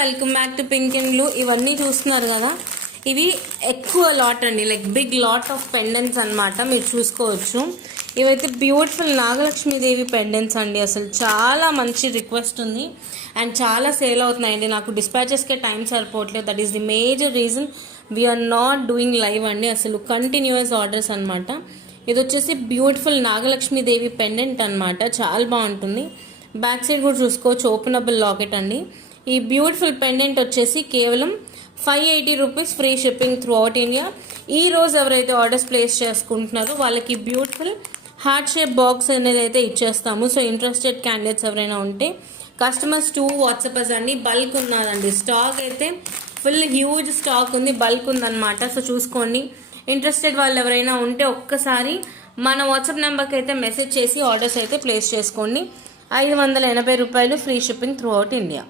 Welcome back to pink and blue. ఇవన్నీ చూస్తున్నారు కదా, ఇవి ఎక్కువ లాట్ అండి, like big lot of pendants అనమాట. మీరు చూసుకోవచ్చు, ఇవైతే బ్యూటిఫుల్ నాగలక్ష్మీదేవి పెండెంట్స్ అండి. అసలు చాలా మంచి రిక్వెస్ట్ ఉంది అండ్ చాలా సేల్ అవుతున్నాయండి. నాకు డిస్పాచెస్కే టైం సరిపోవట్లేదు. That is the major reason we are not doing live అండి. అసలు కంటిన్యూస్ ఆర్డర్స్ అనమాట. ఇది వచ్చేసి బ్యూటిఫుల్ నాగలక్ష్మీదేవి పెండెంట్ అనమాట, చాలా బాగుంటుంది. బ్యాక్ సైడ్ కూడా చూసుకోవచ్చు, ఓపెనబుల్ లాకెట్ అండి. ఈ బ్యూటిఫుల్ పెండెంట్ వచ్చేసి కేవలం 580 rupees, free shipping through out India. ఈ రోజు ఎవరైతే ఆర్డర్స్ ప్లేస్ చేసుకుంటున్నారో వాళ్ళకి బ్యూటిఫుల్ హార్ట్ షేప్ బాక్స్ అనేది అయితే ఇచ్చేస్తాము. సో ఇంట్రెస్టెడ్ క్యాండిడేట్స్ ఎవరైనా ఉంటే కస్టమర్స్ టు వాట్సాప్ అండి. బల్క్ ఉన్నదండి, స్టాక్ అయితే ఫుల్ హ్యూజ్ స్టాక్ ఉంది, బల్క్ ఉందన్నమాట. సో చూసుకోండి. ఇంట్రెస్టెడ్ వాళ్ళు ఎవరైనా ఉంటే ఒక్కసారి మన వాట్సాప్ నెంబర్కి అయితే మెసేజ్ చేసి ఆర్డర్స్ అయితే ప్లేస్ చేసుకోండి. 580 రూపాయలు, free shipping through out India.